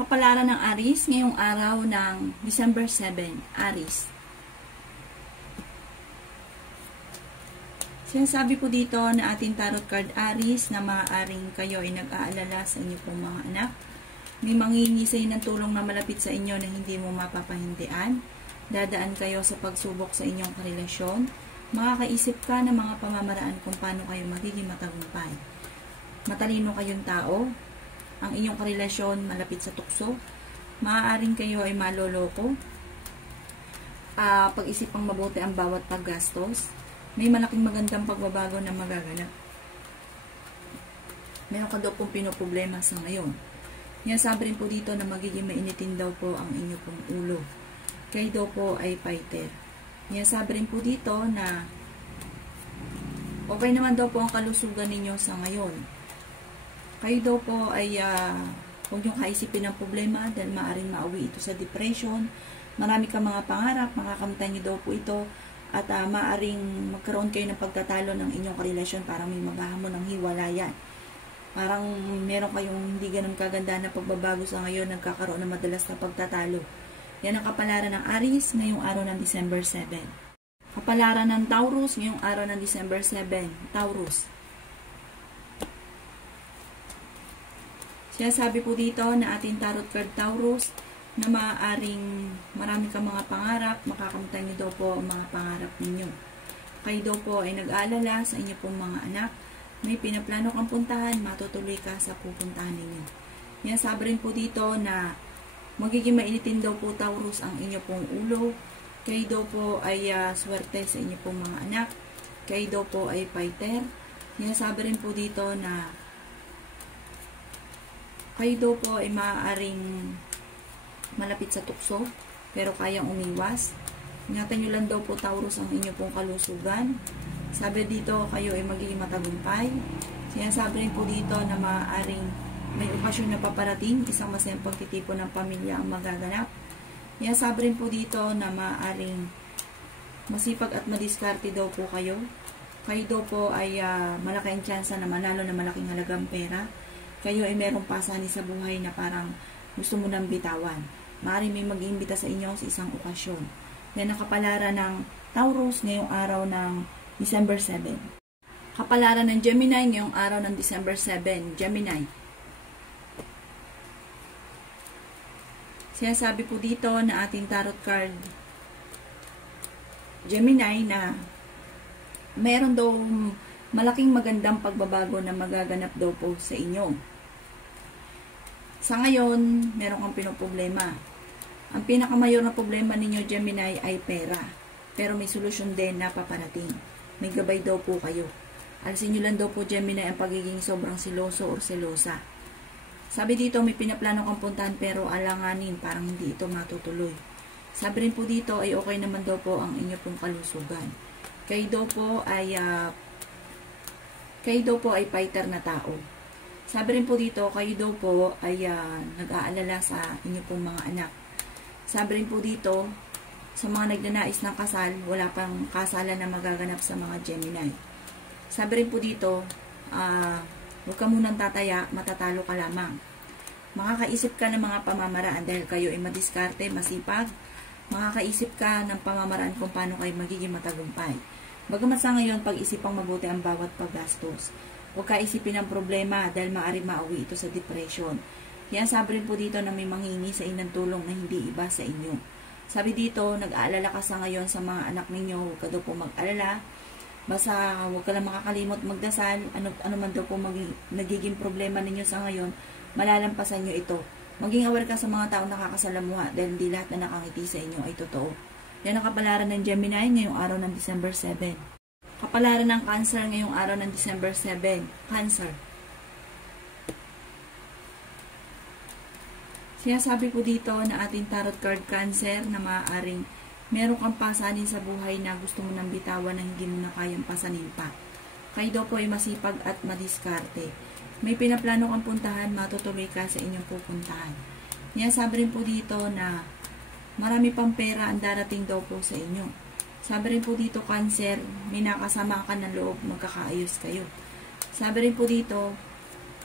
Kapalaran ng Aries ngayong araw ng December 7, Aries. Sinasabi po dito na ating tarot card Aries na maaaring kayo ay nag-aalala sa inyo pong mga anak. May manghihingi sa inyo ng tulong na malapit sa inyo na hindi mo mapapahindian. Dadaan kayo sa pagsubok sa inyong karelasyon. Makakaisip ka ng mga pamamaraan kung paano kayo magiging matagumpay. Matalino kayong tao. Ang inyong karelasyon malapit sa tukso. Maaaring kayo ay maloloko. Pag-isipang mabuti ang bawat paggastos. May malaking magandang pagbabago na magaganap. Meron ka daw pong pinoproblema sa ngayon. Sabi rin po dito na magiging mainitin daw po ang inyo pong ulo. Kayo daw po ay fighter. Sabi rin po dito na okay naman daw po ang kalusugan ninyo sa ngayon. Kayo daw po ay huwag niyong kaisipin ng problema dahil maaaring mauwi ito sa depression. Marami kang mga pangarap, makakamtan niyo daw po ito. At maaaring magkaroon kayo ng pagtatalo ng inyong karelasyon, parang may maghahamon ng hiwalayan. Parang meron kayong hindi ganun kaganda na pagbabago sa ngayon, nagkakaroon ng madalas na pagtatalo. Yan ang kapalaran ng Aries ngayong araw ng December 7. Kapalaran ng Taurus ngayong araw ng December 7. Taurus. Sinasabi po dito na ating tarot card Taurus na maaaring marami kang mga pangarap, makakamtan niyo daw po ang mga pangarap ninyo. Kayo daw po ay nag-aalala sa inyo pong mga anak. May pinaplano kang puntahan, matutuloy ka sa pupuntahan ninyo. Sabi rin po dito na magiging mainitin daw po Taurus ang inyo pong ulo. Kayo daw po ay swerte sa inyo pong mga anak. Kayo daw po ay fighter. Sabi rin po dito na kayo daw po ay maaaring malapit sa tukso, pero kayang umiwas. Ingatan nyo lang daw po Taurus ang inyo pong kalusugan. Sabi dito, kayo ay magiging matagumpay. Sinasabi rin po dito na maaaring may okasyon na paparating, isang masayang pagtitipon ng pamilya ang magaganap. Sabi rin po dito na maaaring masipag at madiskarte daw po kayo. Kayo daw po ay malaki ang tsansa na manalo na malaking halagang pera. Kayo ay merong pasanin sa buhay na parang gusto mo nang bitawan. Maaaring may mag-iimbita sa inyo sa isang okasyon. Yan ang kapalaran ng Taurus ngayong araw ng December 7. Kapalaran ng Gemini ngayong araw ng December 7. Gemini. Sinasabi po dito na ating tarot card Gemini na meron daw malaking magandang pagbabago na magaganap daw po sa inyo. Sa ngayon, meron kang pinoproblema. Ang pinakamayor na problema ninyo, Gemini, ay pera. Pero may solusyon din na paparating. May gabay daw po kayo. Alisin nyo lang daw po, Gemini, ang pagiging sobrang siloso o selosa. Sabi dito, may pinaplano kang puntahan pero alanganin, parang hindi ito matutuloy. Sabi rin po dito, ay okay naman daw po ang inyo pong kalusugan. Kayo daw po ay fighter na tao. Sabi rin po dito, kayo daw po ay nag-aalala sa inyo pong mga anak. Sabi rin po dito, sa mga nagnanais ng kasal, wala pang kasalan na magaganap sa mga Gemini. Sabi rin po dito, huwag ka munang tataya, matatalo ka lamang. Makakaisip ka ng mga pamamaraan dahil kayo ay madiskarte, masipag. Makakaisip ka ng pamamaraan kung paano kayo magiging matagumpay. Bagamat sa ngayon, pag-isipang mabuti ang bawat paggastos. Huwag ka isipin ang problema dahil maaari mauwi ito sa depression. Sabi rin po dito na may manghingi sa inang tulong na hindi iba sa inyo. Sabi dito, nag-aalala ka sa ngayon sa mga anak ninyo, huwag ka daw po mag-alala. Basta huwag ka lang makakalimot magdasal. Ano man daw po nagiging problema ninyo sa ngayon, malalampasan nyo ito. Maging aware ka sa mga taong nakakasalamuha dahil hindi lahat na nakangiti sa inyo ay totoo. Yan ang kapalaran ng Gemini ngayong araw ng December 7. Kapalaran ng Cancer ngayong araw ng December 7. Cancer. Sinasabi po dito na ating tarot card Cancer na maaaring meron kang pasanin sa buhay na gusto mo nang bitawan na hindi mo na kayang pasanin pa. Kayo daw po ay masipag at madiskarte. May pinaplano kang puntahan, matutuloy ka sa inyong pupuntahan. Sabi rin po dito na marami pang pera ang darating daw po sa inyo. Sabi rin po dito, Cancer, may nakasama ka ng loob, magkakaayos kayo. Sabi rin po dito,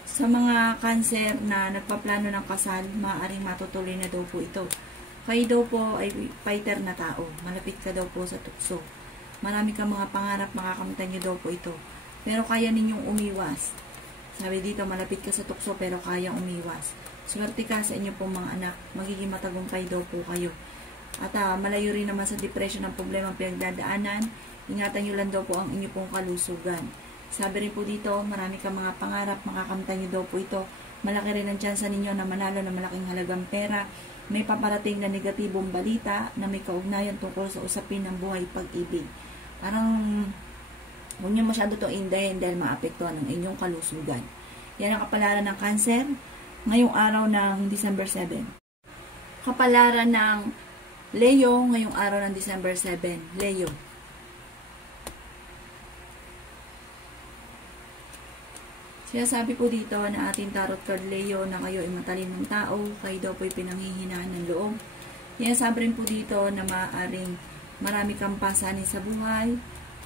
Sa mga cancer na nagpaplano ng kasal, maaaring matutuloy na daw po ito. Kayo daw po ay fighter na tao. Malapit ka daw po sa tukso. Marami kang mga pangarap, makakamtan nyo daw po ito. Pero kaya ninyong umiwas. Sabi dito, malapit ka sa tukso pero kayang umiwas. Swerte ka sa inyo pong mga anak. Magiging matagumpay daw po kayo. At malayo rin naman sa depression ng problema ang pinagdadaanan. Ingatan nyo lang daw po ang inyo pong kalusugan. Sabi rin po dito, marami kang mga pangarap, makakamtan nyo daw po ito. Malaki rin ang tsansa ninyo na manalo ng malaking halagang pera. May paparating na negatibong balita na may kaugnayan tungkol sa usapin ng buhay pag-ibig. Parang huwag nyo masyado ito indahin dahil maapektuhan ng inyong kalusugan. Yan ang kapalaran ng Cancer ngayong araw ng December 7. Kapalaran ng Leo ngayong araw ng December 7. Leo. Sabi po dito na ating tarot card Leo na kayo ay matalinong tao, kayo daw po ay pinanghihinaan ng loob. Sabi rin po dito na maaaring marami kang pasanin sa buhay,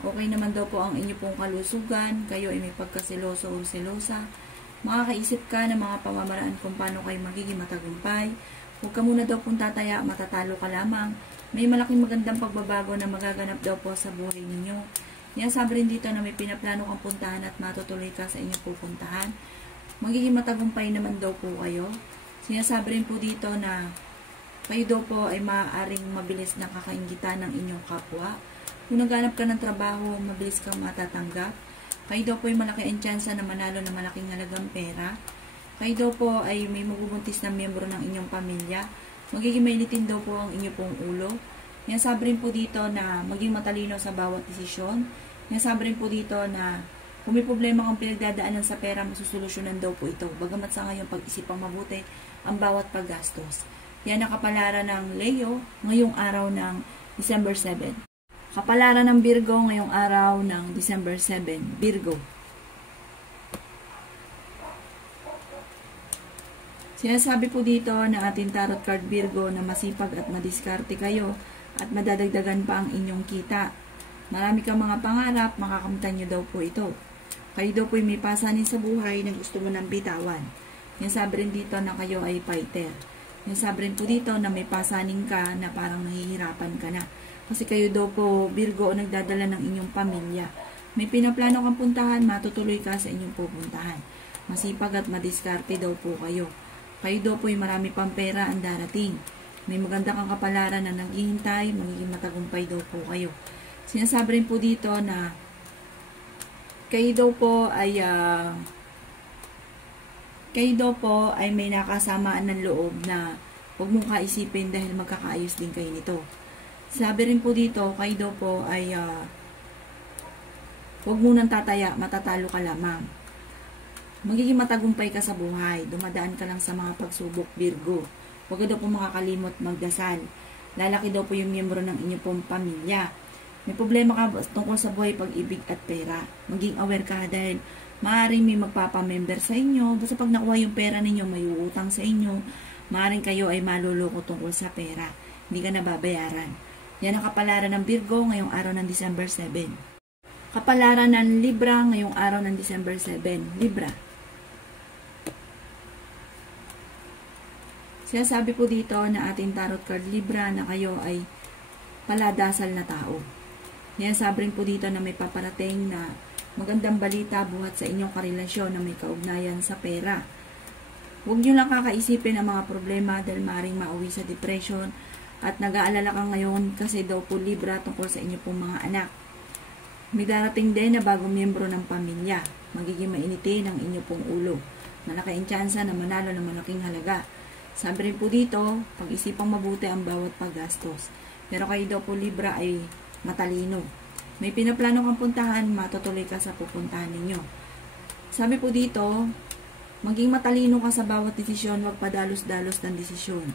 okay naman daw po ang inyo pong kalusugan, kayo ay may pagkasiloso o selosa, makakaisip ka ng mga pamamaraan kung paano kayo magiging matagumpay, huwag ka muna daw pong tataya, matatalo ka lamang, may malaking magandang pagbabago na magaganap daw po sa buhay ninyo. Sabi rin dito na may pinaplano kang puntahan at matutuloy ka sa inyong pupuntahan. Magiging matagumpay naman daw po kayo. Sinasabi rin po dito na kayo daw po ay maaaring mabilis na kakaingitan ng inyong kapwa. Kung naghanap ka ng trabaho, mabilis kang matatanggap. Kayo daw po ay malaki ang tsansa na manalo ng malaking halagang pera. Kayo daw po ay may mabubuntis na miyembro ng inyong pamilya. Magiging mainitin daw po ang inyong pong ulo. Sabi rin po dito na maging matalino sa bawat desisyon. Sabi rin po dito na kung may problema kang pinagdadaanan sa pera, masusolusyonan daw po ito. Bagamat sa ngayon, pag-isipang mabuti ang bawat paggastos. Yan ang kapalaran ng Leo ngayong araw ng December 7. Kapalaran ng Virgo ngayong araw ng December 7. Virgo. Sinasabi po dito na ating tarot card Virgo na masipag at madiskarte kayo at madadagdagan pa ang inyong kita. Marami kang mga pangarap, makakamtan nyo daw po ito. Kayo daw po ay may pasanin sa buhay na gusto mo nang bitawan. Sabi rin dito na kayo ay fighter. Sabi rin po dito na may pasanin ka na parang nahihirapan ka na. Kasi kayo daw po, Virgo, nagdadala ng inyong pamilya. May pinaplano kang puntahan, matutuloy ka sa inyong pupuntahan. Masipag at madiskarte daw po kayo. Kayo daw po ay marami pang pera ang darating. May maganda kang kapalaran na naghihintay, magiging matagumpay daw po kayo. Sinasabi rin po dito na kayo daw po ay may nakasamaan ng loob na huwag mong kaisipin dahil magkakaayos din kayo nito. Sabi rin po dito, kayo daw po ay huwag munang tataya, matatalo ka lamang. Magiging matagumpay ka sa buhay, dumadaan ka lang sa mga pagsubok, Virgo. Huwag daw po makakalimot magdasal. Lalaki daw po yung miyembro ng inyong pong pamilya. May problema ka tungkol sa buhay, pag-ibig at pera. Maging aware ka dahil maaaring may magpapamember sa inyo. Basta pag nakuha yung pera ninyo, may uutang sa inyo. Maaaring kayo ay maluloko tungkol sa pera. Hindi ka nababayaran. Yan ang kapalaran ng Virgo ngayong araw ng December 7. Kapalaran ng Libra ngayong araw ng December 7. Libra. Sinasabi po dito na ating tarot card Libra na kayo ay paladasal na tao. Sabi rin po dito na may paparating na magandang balita buhat sa inyong karelasyon na may kaugnayan sa pera. Huwag nyo lang kakaisipin ang mga problema dahil maaaring mauwi sa depression at nag-aalala ka ngayon kasi daw po Libra tungkol sa inyo pong mga anak. May darating din na bagong miyembro ng pamilya. Magiging mainitin ang inyo pong ulo. Malaki ang tsansa na manalo ng malaking halaga. Sabi rin po dito, pag-isipang mabuti ang bawat paggastos. Pero kayo daw po Libra ay matalino. May pinaplano kang puntahan, matutuloy ka sa pupuntahan ninyo. Sabi po dito, maging matalino ka sa bawat desisyon, huwag padalos-dalos ng desisyon.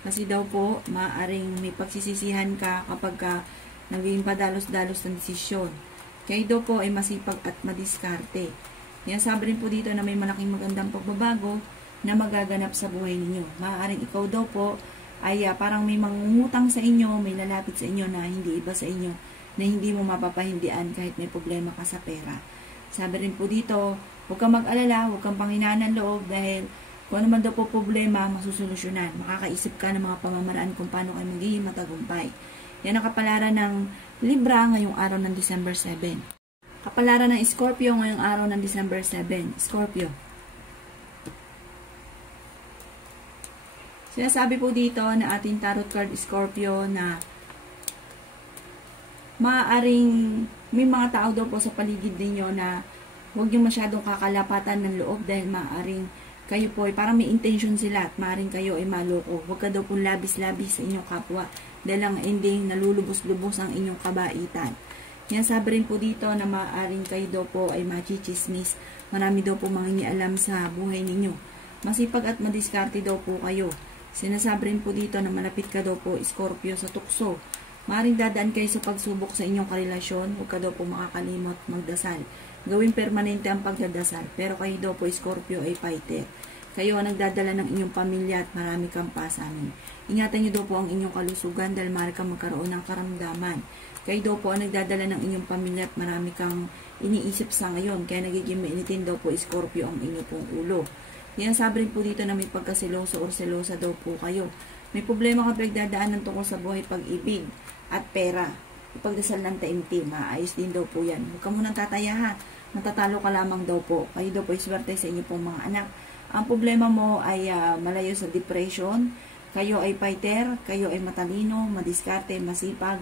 Kasi daw po, maaaring may pagsisisihan ka kapag ka naging padalos-dalos ng desisyon. Kayo daw po ay masipag at madiskarte. Sabi rin po dito na may malaking magandang pagbabago na magaganap sa buhay ninyo. Maaaring ikaw daw po ay parang may mangungutang sa inyo, may lalapit sa inyo na hindi iba sa inyo, na hindi mo mapapahindian kahit may problema ka sa pera. Sabi rin po dito, Huwag kang mag-alala, huwag kang panghinaan ng loob dahil kung ano man daw po problema, masusolusyonan. Makakaisip ka ng mga pamamaraan kung paano kayo magiging matagumpay. Yan ang kapalaran ng Libra ngayong araw ng December 7. Kapalaran ng Scorpio ngayong araw ng December 7. Scorpio. Sinasabi po dito na ating tarot card Scorpio na maaaring may mga tao daw po sa paligid ninyo na huwag yung masyadong kakalapatan ng loob dahil maaaring kayo po ay parang may intention sila at maaaring kayo ay maloko. Huwag ka daw po labis-labis sa inyong kapwa dahil ang ending nalulubos-lubos ang inyong kabaitan. Yan sabi rin po dito na maaaring kayo daw po ay machichismis. Marami daw po mangingialam sa buhay ninyo. Masipag at madiskarte daw po kayo. Sinasabi rin po dito na malapit ka daw po Scorpio sa tukso. Maaaring dadaan kayo sa pagsubok sa inyong karelasyon. Huwag ka daw po makakalimot magdasal. Gawin permanente ang pagdadasal. Pero kayo daw po Scorpio ay fighter. Kayo ang nagdadala ng inyong pamilya at marami kang pasanin. Ingatan niyo daw po ang inyong kalusugan dahil maaari kang magkaroon ng karamdaman. Kayo daw po ang nagdadala ng inyong pamilya at marami kang iniisip sa ngayon. Kaya nagiging mainitin daw po Scorpio ang inyong pong ulo. Yan sabi rin po dito na may pagkaseloso o selosa daw po kayo. May problema kang pagdadaanan tungkol sa buhay, pag-ibig at pera. Ipagdasal ng taimtim, maayos din daw po yan. Huwag ka munang tataya ha. Matatalo ka lamang daw po. Kayo daw po iswerte sa inyo pong mga anak. Ang problema mo ay malayo sa depression. Kayo ay fighter, kayo ay matalino, madiskarte, masipag.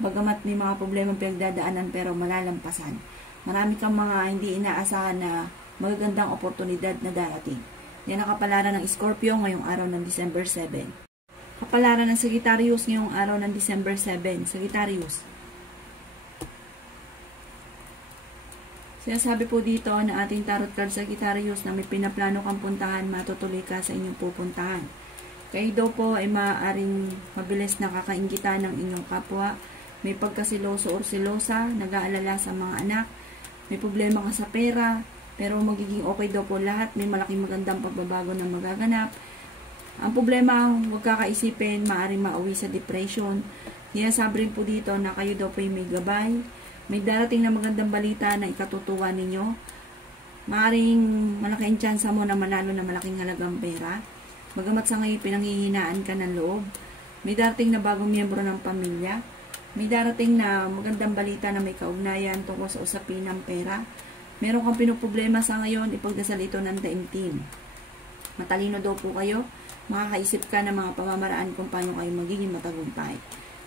Bagamat may mga problema pinagdadaanan pero malalampasan. Marami kang mga hindi inaasahan na magagandang oportunidad na darating. Yan ang kapalaran ng Scorpio ngayong araw ng December 7. Kapalaran ng Sagittarius ngayong araw ng December 7. Sagittarius. Sinasabi po dito na ating tarot card Sagittarius na may pinaplano kang puntahan, matutuloy ka sa inyong pupuntahan. Kayo daw po ay maaaring mabilis na kakaingitan ng inyong kapwa. May pagkasiloso o silosa, nag-aalala sa mga anak. May problema ka sa pera. Pero magiging okay daw po lahat. May malaking magandang pagbabago na magaganap. Ang problema, huwag kakaisipin, maaaring mauwi sa depression. Sinasabi rin po dito na kayo daw po may gabay. May darating na magandang balita na ikatutuwa ninyo. Maaaring malaking tsansa mo na manalo na malaking halagang pera. Bagamat sa ngayon pinanghihinaan ka ng loob. May darating na bagong miyembro ng pamilya. May darating na magandang balita na may kaugnayan tungkol sa usapin ng pera. Meron kang pinoproblema sa ngayon, ipagdasal ito ng taimtim. Matalino daw po kayo, makakaisip ka ng mga pamamaraan kung paano kayo magiging matagumpay.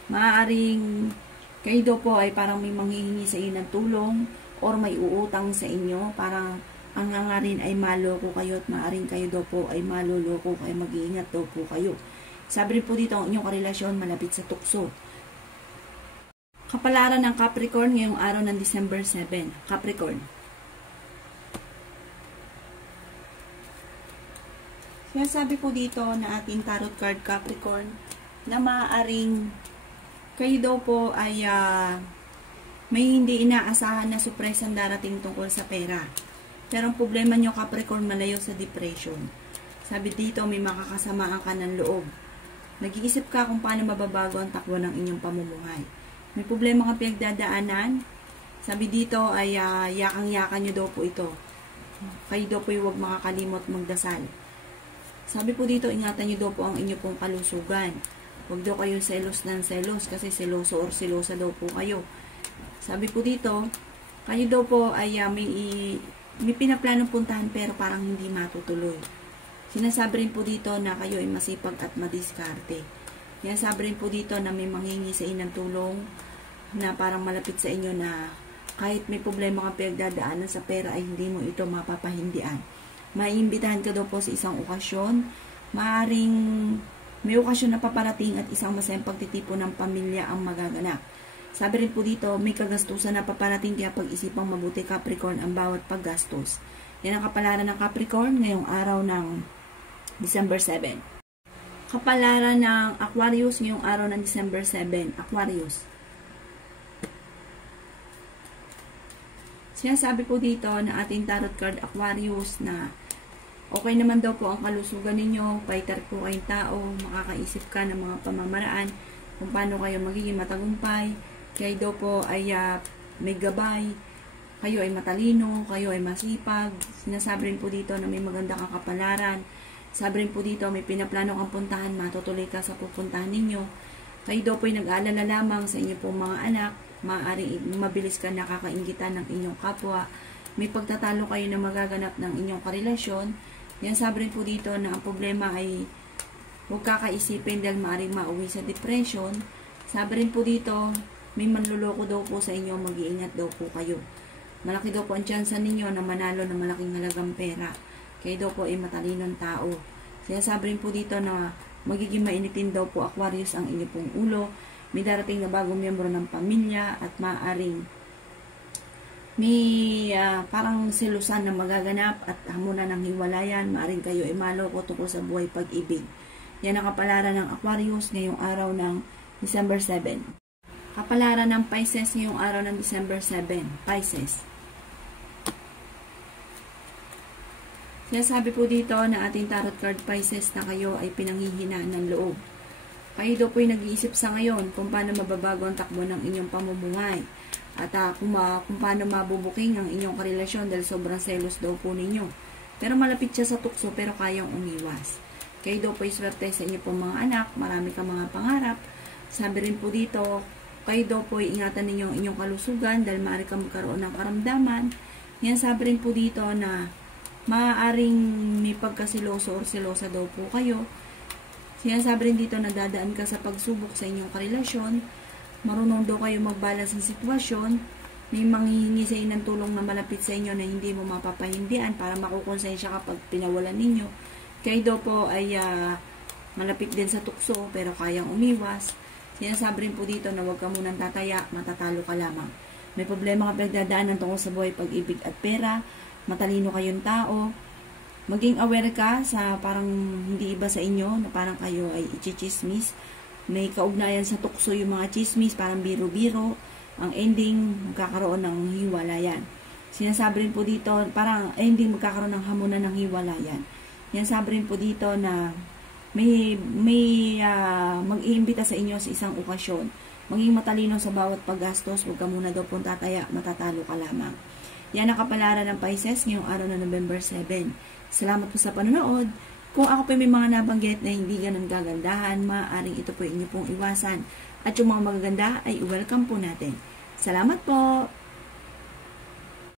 Maaaring kayo daw po ay parang may manghihingi sa inyo ng tulong or may uutang sa inyo. Parang ang hangarin ay maloko kayo at maaaring kayo daw po ay maloloko kaya mag-iingat daw po kayo. Sabi rin po dito ang inyong karelasyon malapit sa tukso. Kapalaran ng Capricorn ngayong araw ng December 7. Capricorn. Sinasabi po dito na ating tarot card Capricorn na maaaring kayo daw po ay may hindi inaasahan na surpresang darating tungkol sa pera. Pero ang problema nyo Capricorn malayo sa depression. Sabi dito may makakasamaan ka ng loob. Nag-iisip ka kung paano mababago ang takbo ng inyong pamumuhay. May problema kang pinagdadaanan. Sabi dito ay yakang-yakan nyo daw po ito. Kayo daw po huwag makakalimot magdasal. Sabi po dito, ingatan nyo daw po ang inyo pong kalusugan. Huwag daw kayong selos ng selos kasi seloso or selosa daw po kayo. Sabi po dito, kayo daw po ay may pinaplanong puntahan pero parang hindi matutuloy. Sinasabi rin po dito na kayo ay masipag at madiskarte. Sinasabi rin po dito na may manghingi sa inyo ng tulong na parang malapit sa inyo na kahit may problema kang pinagdadaanan sa pera ay hindi mo ito mapapahindian. Maiimbitahan ka daw po sa isang okasyon. Maaring may okasyon na paparating at isang masayang pagtitipon ng pamilya ang magaganap. Sabi rin po dito, may kagastusan na paparating kaya pag-isipang mabuti Capricorn ang bawat paggastos. Yan ang kapalaran ng Capricorn ngayong araw ng December 7. Kapalaran ng Aquarius ngayong araw ng December 7. Aquarius. Sinasabi po dito na ating tarot card Aquarius na okay naman daw po ang kalusugan ninyo, fighter po kayong tao, makakaisip ka ng mga pamamaraan kung paano kayo magiging matagumpay, kayo daw po ay may gabay, kayo ay matalino, kayo ay masipag. Sinasabi rin po dito na may magandang kapalaran. Sabi rin po dito, may pinaplano kang puntahan, matutuloy ka sa pupuntahan ninyo. Kayo daw po ay nag-aalala lamang sa inyo pong mga anak. Maaaring mabilis ka nakakainggitan ng inyong kapwa. May pagtatalo kayo na magaganap ng inyong karelasyon. Yan, sabi rin po dito na ang problema ay huwag kakaisipin dahil maaaring mauwi sa depression. Sabi rin po dito, may manluloko daw po sa inyo, mag-iingat daw po kayo. Malaki daw po ang tsansa ninyo na manalo ng malaking halagang pera. Kayo daw po ay matalinong tao. Sinasabi rin po dito na magiging mainitin daw po Aquarius ang inyo pong ulo. May darating na bagong miyembro ng pamilya at maaaring may parang selusan na magaganap at hamunan ng hiwalayan. Maaaring kayo ay maloko tungkol sa buhay pag-ibig. Yan ang kapalaran ng Aquarius ngayong araw ng December 7. Kapalaran ng Pisces ngayong araw ng December 7. Pisces. Sinasabi po dito na ating tarot card Pisces na kayo ay pinanghihinaan ng loob. Kayo daw po ay nag-iisip sa ngayon kung paano mababago ang takbo ng inyong pamumuhay at kung paano mabubuking ang inyong karelasyon dahil sobrang selos daw po ninyo. Pero malapit siya sa tukso pero kayang umiwas. Kayo daw po ay swerte sa inyo pong mga anak, marami kang mga pangarap. Sabi rin po dito, kayo daw po ay ingatan ninyo ang inyong kalusugan dahil maaari kang magkaroon ng karamdaman. Yan, sabi rin po dito na maaaring may pagkasiloso or silosa daw po kayo. Sinasabi rin dito na dadaan ka sa pagsubok sa inyong karelasyon. Marunong daw kayo mag-balance ng sitwasyon. May manghihingi sa inyo ng tulong na malapit sa inyo na hindi mo mapapahindian para makukonsensya kapag pinawalan ninyo. Kayo daw po ay malapit din sa tukso pero kayang umiwas. Sinasabi rin po dito na huwag ka munang tataya, matatalo ka lamang. May problema ka pinagdadaanan tungkol sa buhay, pag-ibig at pera. Matalino kayong tao. Maging aware ka sa parang hindi iba sa inyo na parang kayo ay i-chismis. May kaugnayan sa tukso yung mga chismis, parang biro-biro. Ang ending, magkakaroon ng hiwalayan. Sinasabi rin po dito, parang ending magkakaroon ng hamunan ng hiwalayan. Yan, sabi rin po dito na may mag-iimbita sa inyo sa isang okasyon. Maging matalino sa bawat paggastos, huwag ka muna daw pong tataya, matatalo ka lamang. Yan ang kapalaran ng Pisces ngayong araw na November 7. Salamat po sa panonood. Kung ako po may mga nabanggit na hindi ganun gagandahan, maaaring ito po inyo pong iwasan. At yung mga magaganda ay welcome po natin. Salamat po!